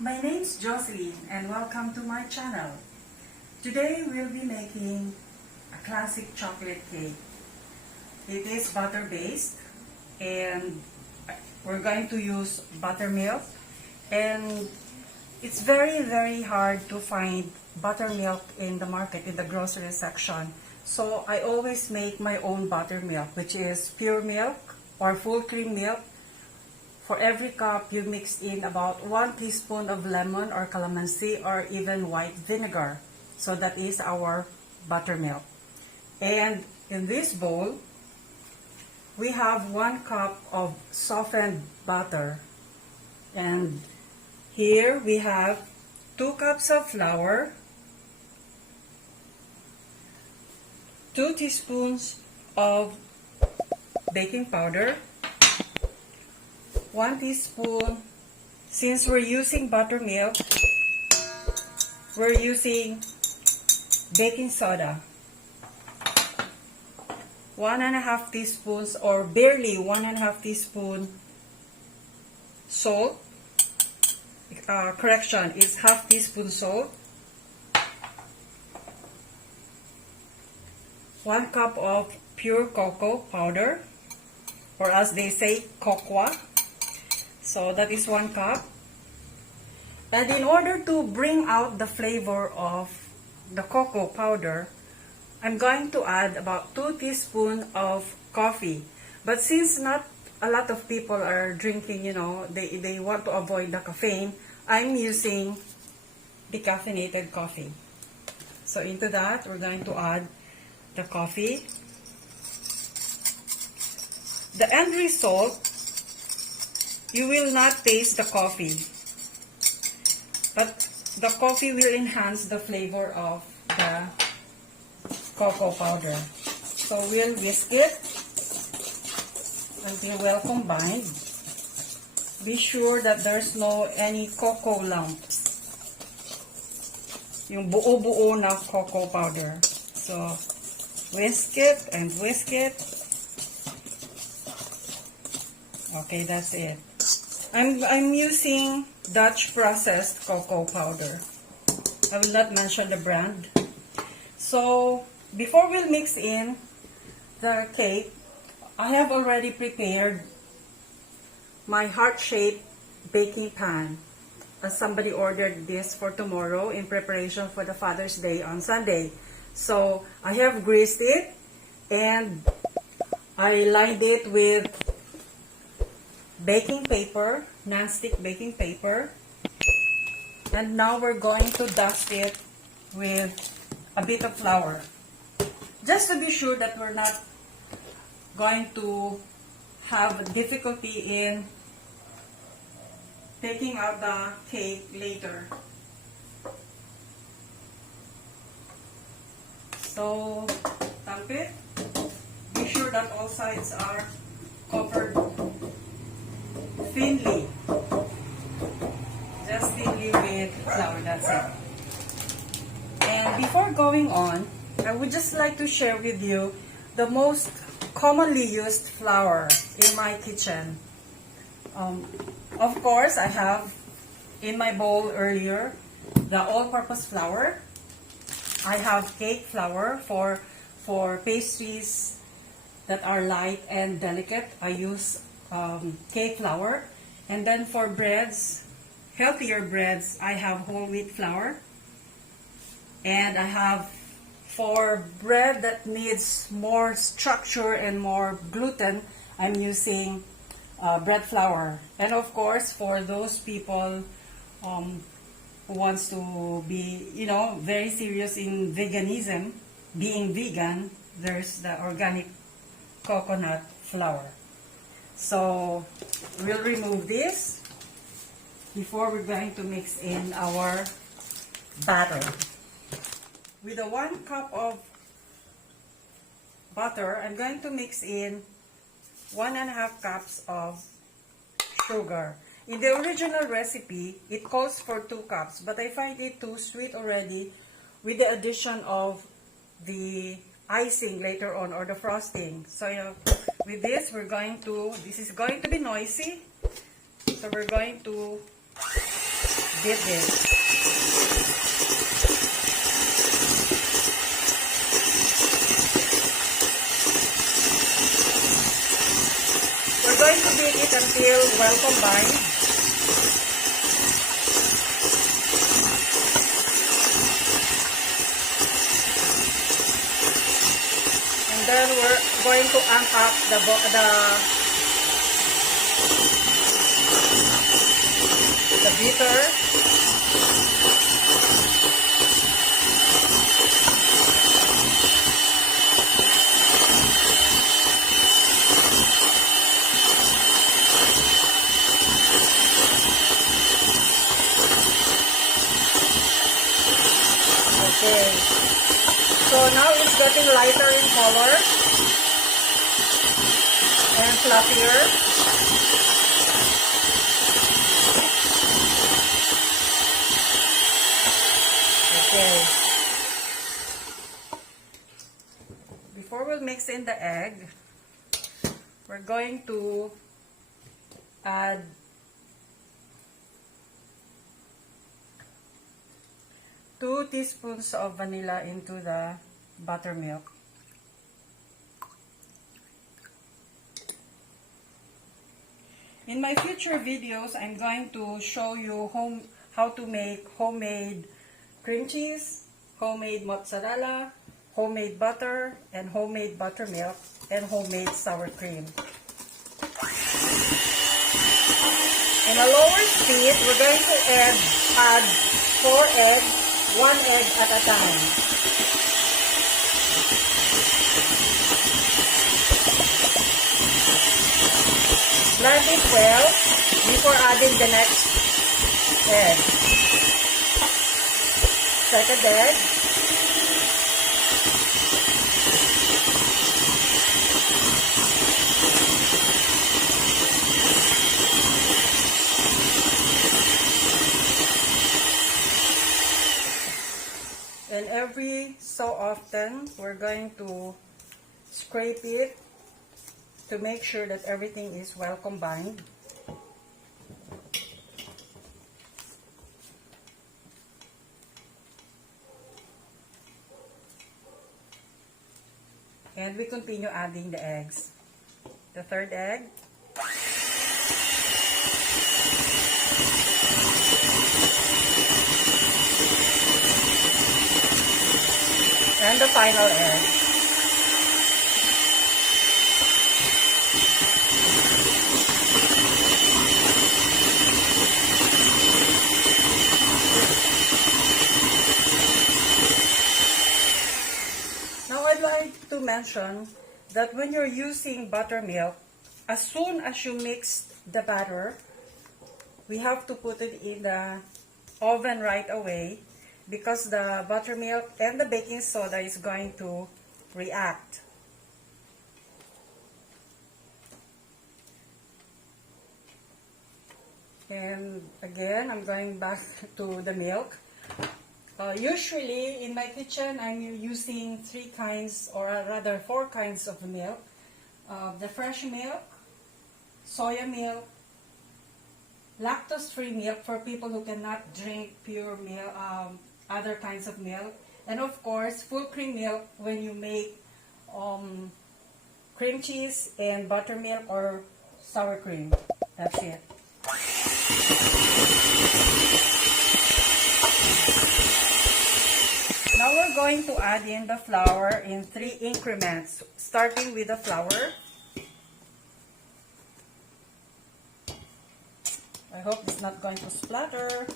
my name is Jocelyn and welcome to my channel. Today we'll be making a classic chocolate cake. It is butter based and we're going to use buttermilk, and it's very hard to find buttermilk in the market, in the grocery section. So I always make my own buttermilk, which is pure milk or full cream milk. For every cup, you mix in about 1 teaspoon of lemon or calamansi or even white vinegar. So that is our buttermilk. And in this bowl, we have 1 cup of softened butter. And here we have 2 cups of flour, 2 teaspoons of baking powder, 1 teaspoon, since we're using buttermilk, we're using baking soda, 1.5 teaspoons or barely 1.5 teaspoon salt, correction, it's half teaspoon salt, 1 cup of pure cocoa powder, or as they say, cocoa. So that is 1 cup. And in order to bring out the flavor of the cocoa powder, I'm going to add about 2 teaspoons of coffee. But since not a lot of people are drinking, they want to avoid the caffeine, I'm using decaffeinated coffee. So into that, we're going to add the coffee. The end result, you will not taste the coffee, but the coffee will enhance the flavor of the cocoa powder. So we'll whisk it until well combined. Be sure that there's no any cocoa lumps. Yung buo-buo na cocoa powder. So whisk it and whisk it. Okay, that's it. I'm using Dutch processed cocoa powder. I will not mention the brand. So before we'll mix in the cake, I have already prepared my heart-shaped baking pan. As somebody ordered this for tomorrow in preparation for the Father's Day on Sunday. So I have greased it and I lined it with baking paper, non-stick baking paper, and now we're going to dust it with a bit of flour, just to be sure that we're not going to have difficulty in taking out the cake later. So dump it. Be sure that all sides are covered thinly, just thinly with flour, that's it. And before going on, I would just like to share with you the most commonly used flour in my kitchen. Of course, I have in my bowl earlier the all-purpose flour. I have cake flour for pastries that are light and delicate. I use cake flour. And then for breads, healthier breads, I have whole wheat flour. And I have, for bread that needs more structure and more gluten, I'm using bread flour. And of course, for those people who wants to be, very serious in veganism, being vegan, there's the organic coconut flour. So we'll remove this before we're going to mix in our batter. With a 1 cup of butter, I'm going to mix in 1.5 cups of sugar. In the original recipe, it calls for 2 cups, but I find it too sweet already with the addition of the icing later on, or the frosting. So with this, this is going to be noisy, so we're going to beat this. We're going to beat it until well combined. And then we're going to amp up the beater. Okay, so now it's getting lighter in color and fluffier. Okay, before we mix in the egg, we're going to add 2 teaspoons of vanilla into the buttermilk. In my future videos, I'm going to show you how to make homemade cream cheese, homemade mozzarella, homemade butter, and homemade buttermilk, and homemade sour cream. In a lower speed, we're going to add 4 eggs, 1 egg at a time. Blend it well before adding the next egg. Second egg. And every so often, we're going to scrape it to make sure that everything is well combined. And we continue adding the eggs. The third egg. And the final egg. Now I'd like to mention that when you're using buttermilk, as soon as you mix the batter, we have to put it in the oven right away, because the buttermilk and the baking soda is going to react. And again, I'm going back to the milk. Usually in my kitchen, I'm using 3 kinds, or rather 4 kinds of milk. The fresh milk, soya milk, lactose-free milk for people who cannot drink pure milk, other kinds of milk, and of course full cream milk when you make cream cheese and buttermilk or sour cream. That's it. Now we're going to add in the flour in 3 increments, starting with the flour. I hope it's not going to splatter.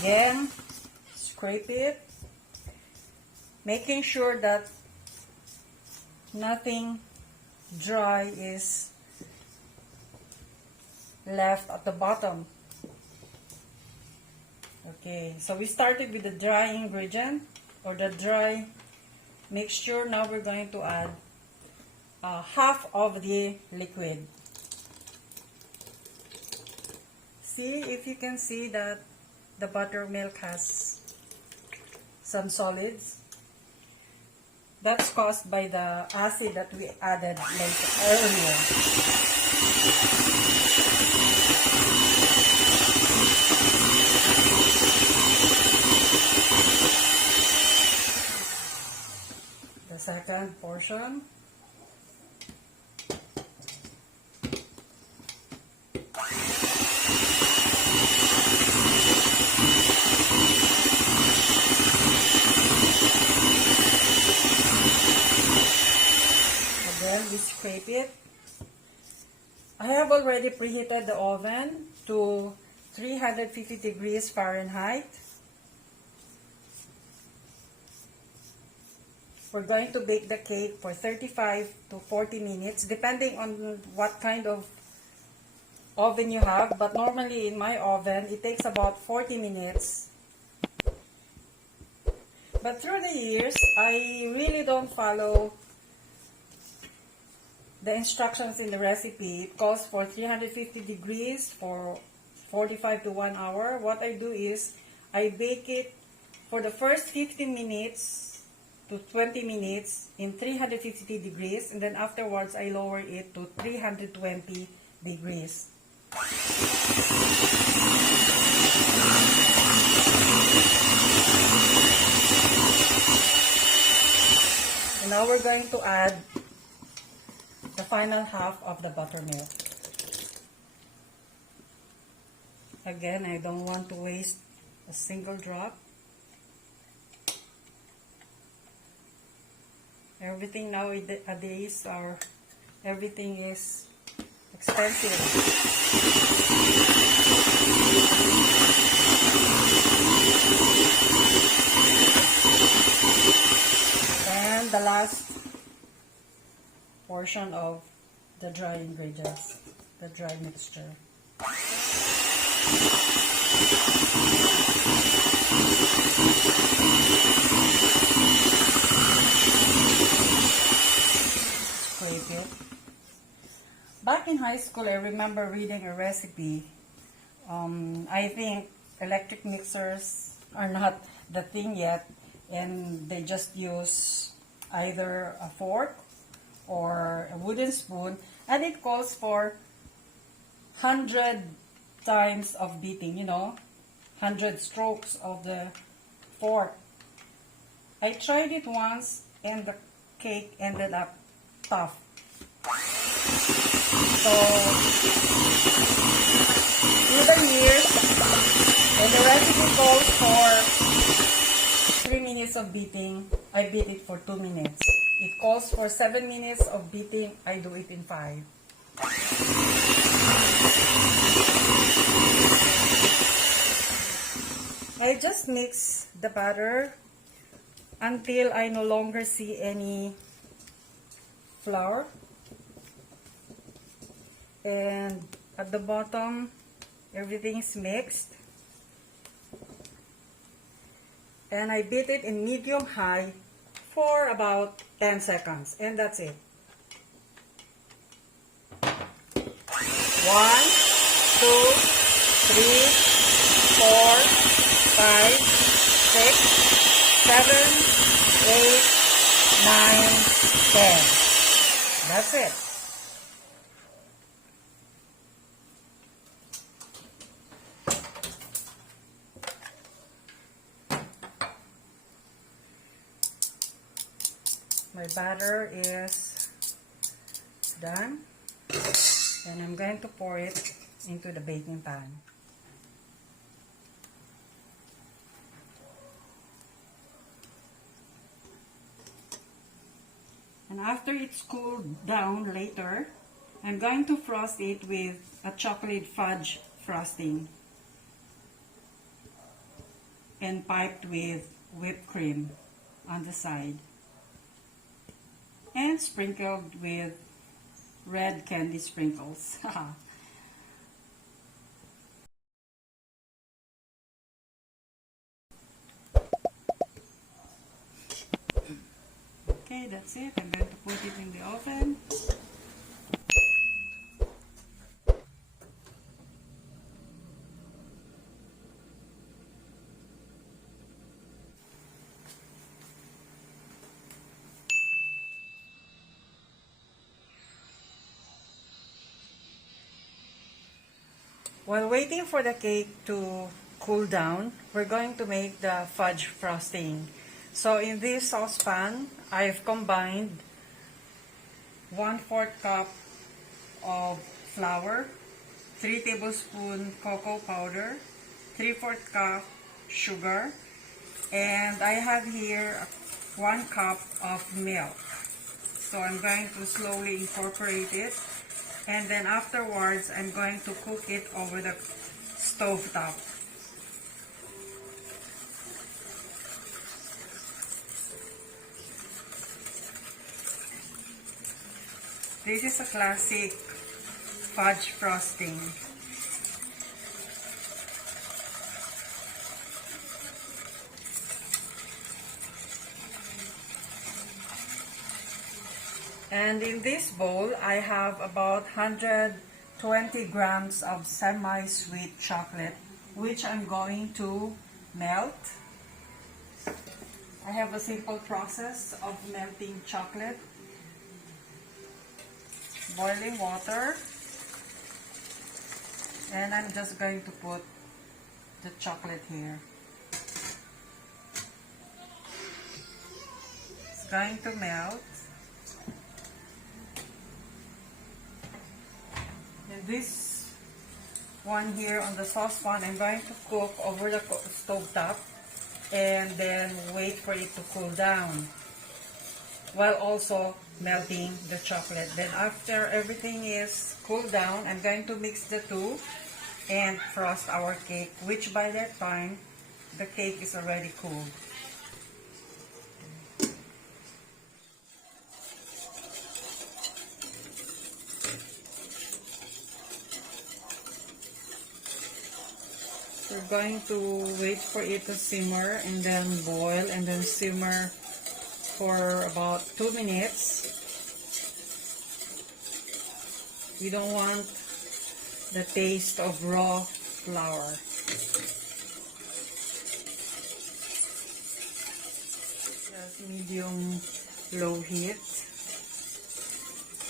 Again, scrape it, making sure that nothing dry is left at the bottom. Okay, so we started with the dry ingredient or the dry mixture. Now we're going to add half of the liquid. See if you can see that the buttermilk has some solids. That's caused by the acid that we added later earlier. The second portion. We scrape it. I have already preheated the oven to 350 degrees Fahrenheit. We're going to bake the cake for 35 to 40 minutes, depending on what kind of oven you have. But normally in my oven, it takes about 40 minutes. But through the years, I really don't follow the instructions in the recipe. It calls for 350 degrees for 45 to 1 hour. What I do is I bake it for the first 15 minutes to 20 minutes in 350 degrees, and then afterwards I lower it to 320 degrees. And now we're going to add the final half of the buttermilk. Again, I don't want to waste a single drop. Everything nowadays, everything is expensive. And the last portion of the dry ingredients, the dry mixture. Scrape it. Back in high school, I remember reading a recipe. I think electric mixers are not the thing yet, and they just use either a fork or a wooden spoon, and it calls for 100 times of beating, 100 strokes of the fork. I tried it once and the cake ended up tough. So through the years, when the recipe calls for 3 minutes of beating, I beat it for 2 minutes. It calls for 7 minutes of beating, I do it in 5. I just mix the batter until I no longer see any flour. And at the bottom, everything is mixed. And I beat it in medium-high for about 10 seconds. And that's it. 1, 2, 3, 4, 5, 6, 7, 8, 9, 10. That's it. My batter is done, and I'm going to pour it into the baking pan. And after it's cooled down later, I'm going to frost it with a chocolate fudge frosting and piped with whipped cream on the side, and sprinkled with red candy sprinkles. Okay, that's it. I'm going to put it in the oven. While waiting for the cake to cool down, we're going to make the fudge frosting. So in this saucepan, I've combined 1/4 cup of flour, 3 tablespoons cocoa powder, 3/4 cup sugar, and I have here 1 cup of milk. So I'm going to slowly incorporate it, and then afterwards I'm going to cook it over the stove top. This is a classic fudge frosting. And in this bowl, I have about 120 grams of semi-sweet chocolate, which I'm going to melt. I have a simple process of melting chocolate. Boiling water, and I'm just going to put the chocolate here. It's going to melt. And this one here on the saucepan, I'm going to cook over the stove top and then wait for it to cool down, while also melting the chocolate. Then after everything is cooled down, I'm going to mix the two and frost our cake, which by that time the cake is already cooled. We're going to wait for it to simmer and then boil and then simmer for about 2 minutes. We don't want the taste of raw flour. Just medium low heat.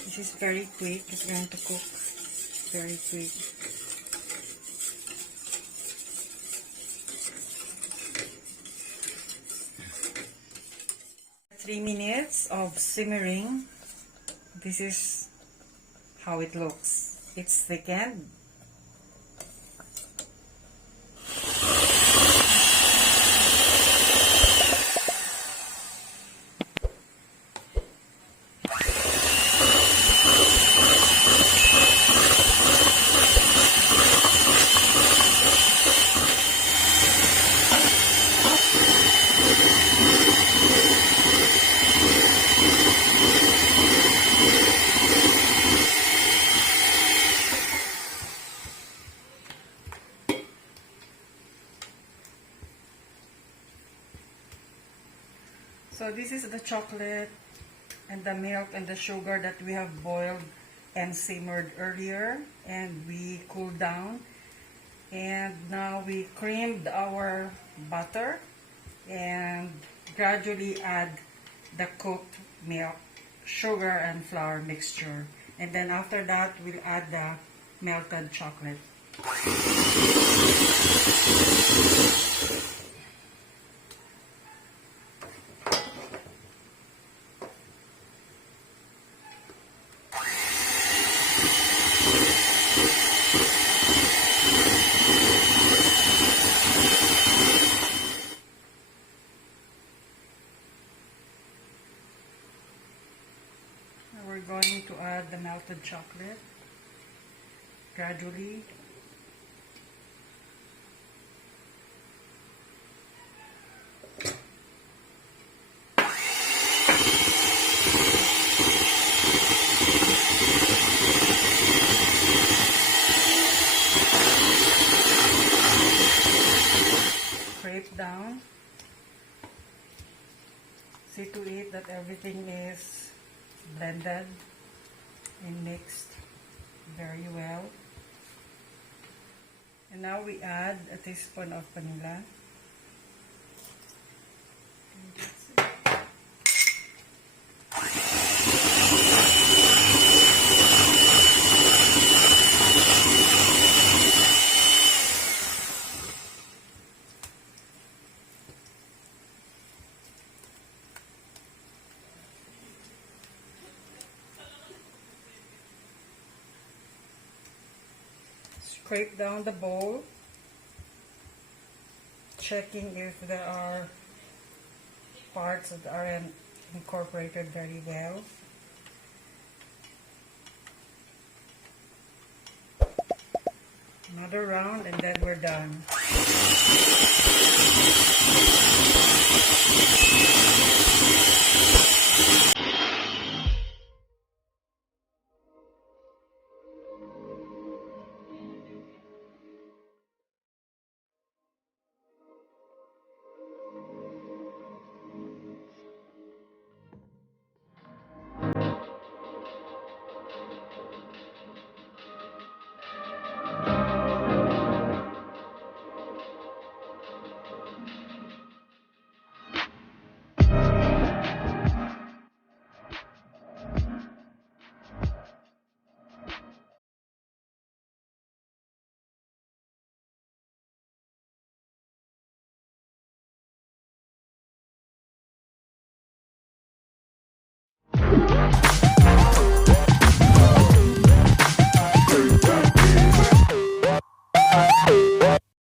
This is very quick. It's going to cook very quick. Three minutes of simmering. This is how it looks. It's thickened. So this is the chocolate and the milk and the sugar that we have boiled and simmered earlier, and we cooled down. And now we creamed our butter and gradually add the cooked milk, sugar and flour mixture. And then after that, we'll add the melted chocolate. We're going to add the melted chocolate gradually. Scrape down. See to it that everything is blended and mixed very well. And now we add a teaspoon of vanilla. scrape down the bowl, checking if there are parts that aren't incorporated very well. Another round and then we're done.